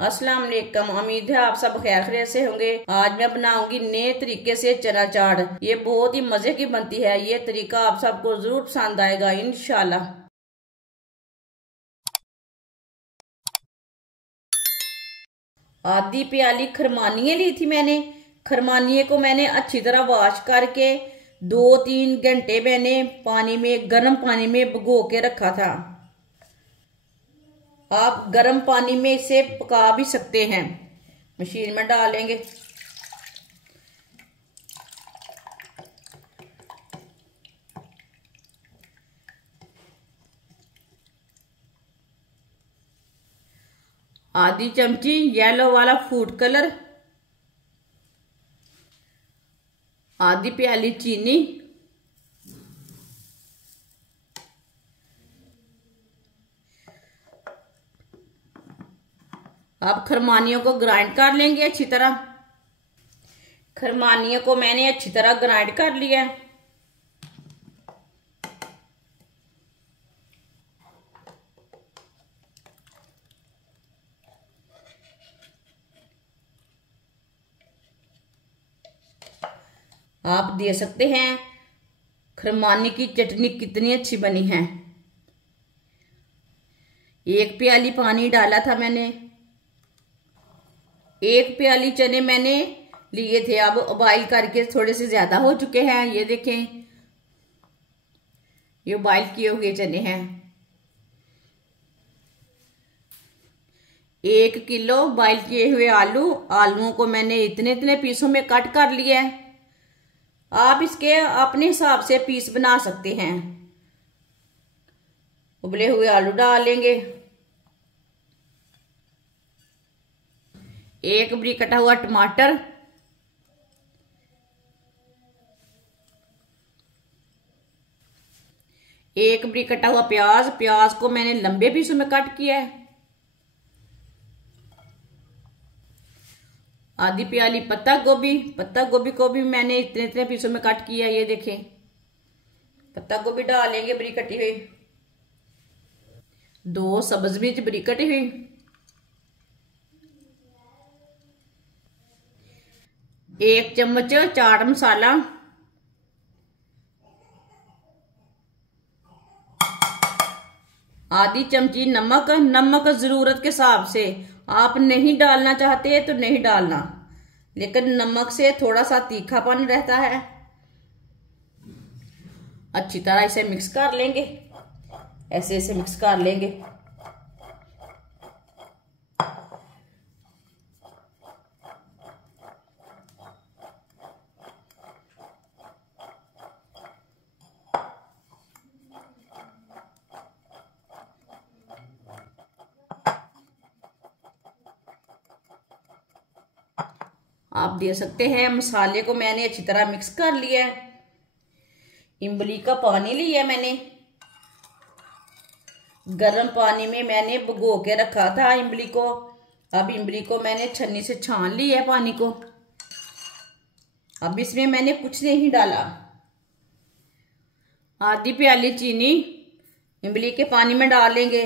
अस्सलाम वालेकुम। उम्मीद है आप सब खैर खैरियत से होंगे। आज मैं बनाऊंगी नए तरीके से चना चाट। ये बहुत ही मजे की बनती है। ये तरीका आप सबको जरूर पसंद आएगा इंशाल्लाह। आधी प्याली खरमानिये ली थी मैंने। खरमानिये को मैंने अच्छी तरह वॉश करके 2-3 घंटे मैंने गर्म पानी में भिगो के रखा था। आप गर्म पानी में इसे पका भी सकते हैं। मशीन में डालेंगे। आधी चमची येलो वाला फूड कलर, आधी प्याली चीनी, अब खरमानियों को ग्राइंड कर लेंगे अच्छी तरह। खरमानियों को मैंने अच्छी तरह ग्राइंड कर लिया। आप दे सकते हैं खरमानी की चटनी कितनी अच्छी बनी है। 1 प्याली पानी डाला था मैंने। 1 प्याली चने मैंने लिए थे, अब उबाइल करके थोड़े से ज्यादा हो चुके हैं। ये देखें, ये उबाइल किए हुए चने हैं। 1 किलो बॉइल किए हुए आलूओं को मैंने इतने इतने पीसों में कट कर लिया है। आप इसके अपने हिसाब से पीस बना सकते हैं। उबले हुए आलू डालेंगे। 1 बड़ी कटा हुआ टमाटर, एक बड़ी कटा हुआ प्याज को मैंने लंबे पीसों में कट किया है। आधी प्याली पत्ता गोभी को भी मैंने इतने इतने पीसों में कट किया। ये देखें, पत्ता गोभी डालेंगे बड़ी कटी हुई। 2 सब्ज मिर्च बड़ी कटी हुई। 1 चम्मच चाट मसाला, आधी चमची नमक जरूरत के हिसाब से। आप नहीं डालना चाहते तो नहीं डालना, लेकिन नमक से थोड़ा सा तीखापन रहता है। अच्छी तरह इसे मिक्स कर लेंगे। ऐसे मिक्स कर लेंगे। आप दे सकते हैं मसाले को मैंने अच्छी तरह मिक्स कर लिया है। इमली का पानी लिया मैंने। गर्म पानी में मैंने भिगो के रखा था इमली को। अब इमली को मैंने छन्नी से छान लिया है पानी को। अब इसमें मैंने कुछ नहीं डाला। आधी प्याली चीनी इमली के पानी में डालेंगे।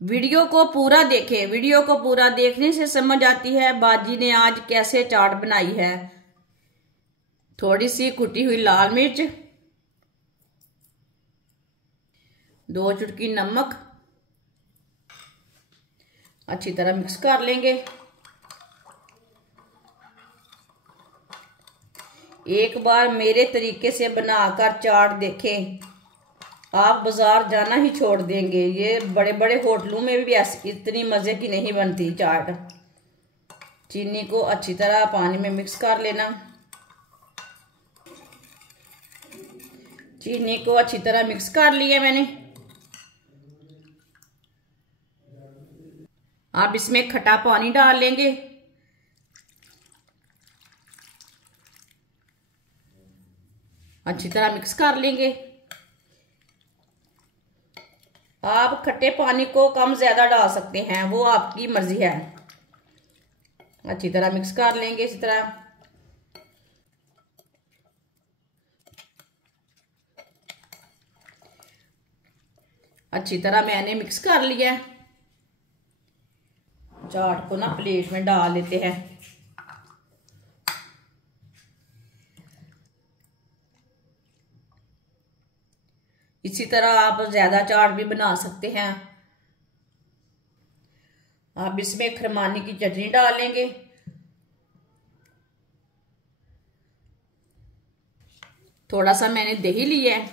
वीडियो को पूरा देखें। वीडियो को पूरा देखने से समझ आती है बाजी ने आज कैसे चाट बनाई है। थोड़ी सी कुटी हुई लाल मिर्च, 2 चुटकी नमक, अच्छी तरह मिक्स कर लेंगे। एक बार मेरे तरीके से बनाकर चाट देखें, आप बाजार जाना ही छोड़ देंगे। ये बड़े बड़े होटलों में भी इतनी मजे की नहीं बनती चाट। चीनी को अच्छी तरह पानी में मिक्स कर लेना। चीनी को अच्छी तरह मिक्स कर लिया मैंने। अब इसमें खट्टा पानी डाल लेंगे। अच्छी तरह मिक्स कर लेंगे। आप खट्टे पानी को कम ज्यादा डाल सकते हैं, वो आपकी मर्जी है। अच्छी तरह मिक्स कर लेंगे इसी तरह। अच्छी तरह मैंने मिक्स कर लिया। चाट को ना प्लेट में डाल लेते हैं। इसी तरह आप ज्यादा चाट भी बना सकते हैं। आप इसमें खरमानी की चटनी डालेंगे, थोड़ा सा मैंने दही लिया है,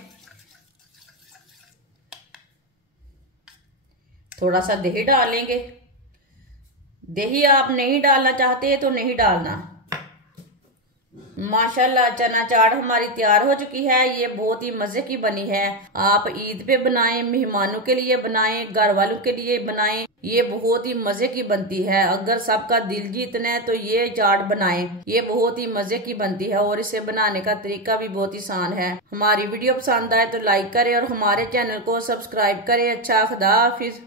थोड़ा सा दही डालेंगे। दही आप नहीं डालना चाहते तो नहीं डालना। माशाल्लाह चना चाट हमारी तैयार हो चुकी है। ये बहुत ही मजे की बनी है। आप ईद पे बनाएं, मेहमानों के लिए बनाएं, घर वालों के लिए बनाएं। ये बहुत ही मजे की बनती है। अगर सबका दिल जीतना है तो ये चाट बनाएं। ये बहुत ही मजे की बनती है और इसे बनाने का तरीका भी बहुत ही आसान है। हमारी वीडियो पसंद आए तो लाइक करें और हमारे चैनल को सब्सक्राइब करें। अच्छा खुदा हाफिज।